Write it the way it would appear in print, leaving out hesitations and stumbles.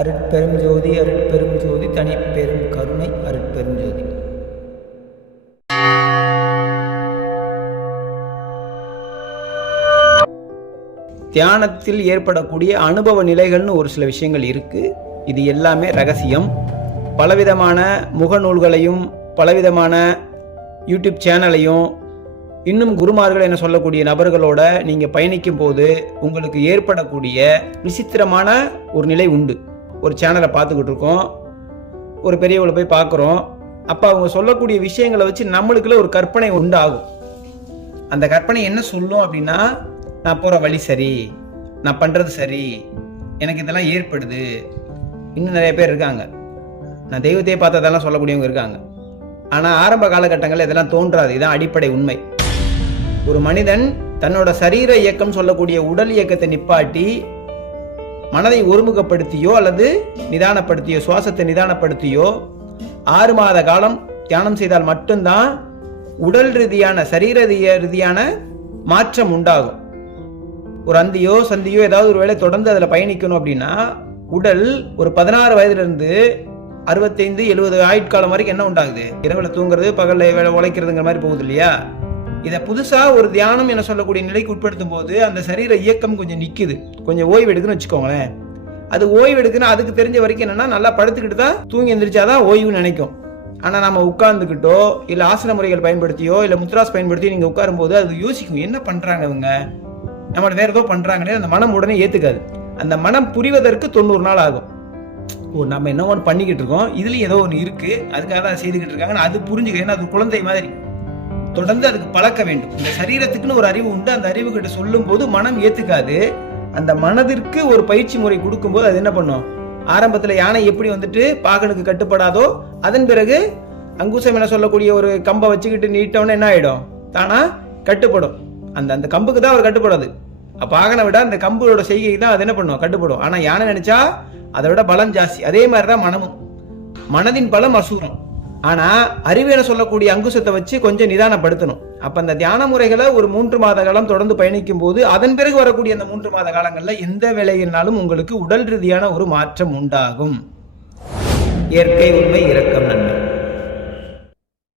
அருட்பெரும் ஜோதி அருட்பெரும் ஜோதி தனிப்பெரும் கருணை அருட்பெரும் ஜோதி. தியானத்தில் ஏற்படக்கூடிய அனுபவ நிலைகள்னு ஒரு சில விஷயங்கள் இருக்கு. இது எல்லாமே ரகசியம். பலவிதமான முகநூல்களையும் பலவிதமான யூடியூப் சேனலையும் இன்னும் குருமார்கள் என சொல்லக்கூடிய நபர்களோட நீங்கள் பயணிக்கும் போது உங்களுக்கு ஏற்படக்கூடிய விசித்திரமான ஒரு நிலை உண்டு. ஒரு சேனலை பார்த்துக்கிட்டு இருக்கோம், ஒரு பெரியவங்களை போய் பார்க்குறோம். அப்போ அவங்க சொல்லக்கூடிய விஷயங்களை வச்சு நம்மளுக்குள்ள ஒரு கற்பனை உண்டாகும். அந்த கற்பனை என்ன சொல்லும் அப்படின்னா, நான் போகிற வழி சரி, நான் பண்ணுறது சரி, எனக்கு இதெல்லாம் ஏற்படுது. இன்னும் நிறைய பேர் இருக்காங்க, நான் தெய்வத்தையே பார்த்ததெல்லாம் சொல்லக்கூடியவங்க இருக்காங்க. ஆனால் ஆரம்ப காலகட்டங்களில் இதெல்லாம் தோன்றாது. இதுதான் அடிப்படை உண்மை. ஒரு மனிதன் தன்னோட சரீர இயக்கம் சொல்லக்கூடிய உடல் இயக்கத்தை நிப்பாட்டி மனதை ஒருமுகப்படுத்தியோ அல்லது நிதானப்படுத்தியோ, சுவாசத்தை நிதானப்படுத்தியோ 6 மாத காலம் தியானம் செய்தால் மட்டும்தான் உடல் ரீதியான சரீர ரீதியான மாற்றம் உண்டாகும். ஒரு அந்தியோ சந்தியோ ஏதாவது ஒரு வேளை தொடர்ந்து அதில் பயணிக்கணும் அப்படின்னா உடல் ஒரு 16 வயதுலேருந்து 65-70 ஆயுட்காலம் வரைக்கும் என்ன உண்டாகுது? இரவுல தூங்குறது, பகல்ல உழைக்கிறதுங்கிற மாதிரி போகுது இல்லையா? இதை புதுசா ஒரு தியானம் என சொல்லக்கூடிய நிலைக்கு உட்படுத்தும் போது அந்த சரீர இயக்கம் கொஞ்சம் நிக்குது, கொஞ்சம் ஓய்வு எடுக்குன்னு வச்சுக்கோங்களேன். அது ஓய்வு எடுக்குன்னா அதுக்கு தெரிஞ்ச வரைக்கும் என்னன்னா, நல்லா படுத்துக்கிட்டு தான் தூங்கி எந்திரிச்சாதான் ஓய்வுன்னு நினைக்கும். ஆனா நம்ம உட்கார்ந்துக்கிட்டோ இல்ல ஆசன முறைகள் பயன்படுத்தியோ இல்ல முத்ராஸ் பயன்படுத்தியோ நீங்க உட்காரும் போது அது யோசிக்கும், என்ன பண்றாங்க இவங்க, நம்ம வேற ஏதோ பண்றாங்களே. அந்த மனம் உடனே ஏத்துக்காது. அந்த மனம் புரிவதற்கு 90 நாள் ஆகும். நம்ம என்ன ஒன்று பண்ணிக்கிட்டு இருக்கோம், இதுலயும் ஏதோ ஒன்று இருக்கு, அதுக்காக தான் செய்துக்கிட்டு இருக்காங்கன்னு அது புரிஞ்சுக்க. ஏன்னா அது குழந்தை மாதிரி தொடர்ந்து அதுக்கு பழக்க வேண்டும். இந்த சரீரத்துக்குன்னு ஒரு அறிவு உண்டு. அந்த அறிவு கிட்ட சொல்லும் போது மனம் ஏத்துக்காது. அந்த மனதிற்கு ஒரு பயிற்சி முறை கொடுக்கும் போது அது என்ன பண்ணும்? ஆரம்பத்துல யானை எப்படி வந்துட்டு பாகனுக்கு கட்டுப்படாதோ, அதன் பிறகு அங்குசம் என சொல்லக்கூடிய ஒரு கம்பை வச்சுக்கிட்டு நீட்டவன என்ன ஆயிடும்? தானா கட்டுப்படும். அந்த கம்புக்கு தான் அவர் கட்டுப்படாது. பாகனை விட அந்த கம்போட செய்கை தான் அது என்ன பண்ணும்? கட்டுப்படும். ஆனா யானை நினைச்சா அதை விட பலம் ஜாஸ்தி. அதே மாதிரிதான் மனமும். மனதின் பலம் அசூரம். ஆனா அறிவியல சொல்லக்கூடிய அங்குசத்தை வச்சு கொஞ்சம் நிதானப்படுத்தணும். அப்ப அந்த தியான முறைகளை ஒரு 3 மாத காலம் தொடர்ந்து பயணிக்கும் போது அதன் பிறகு வரக்கூடிய அந்த 3 மாத காலங்கள்ல எந்த வேலையினாலும் உங்களுக்கு உடல் ரீதியான ஒரு மாற்றம் உண்டாகும். இயற்கை உண்மை இரக்கம்.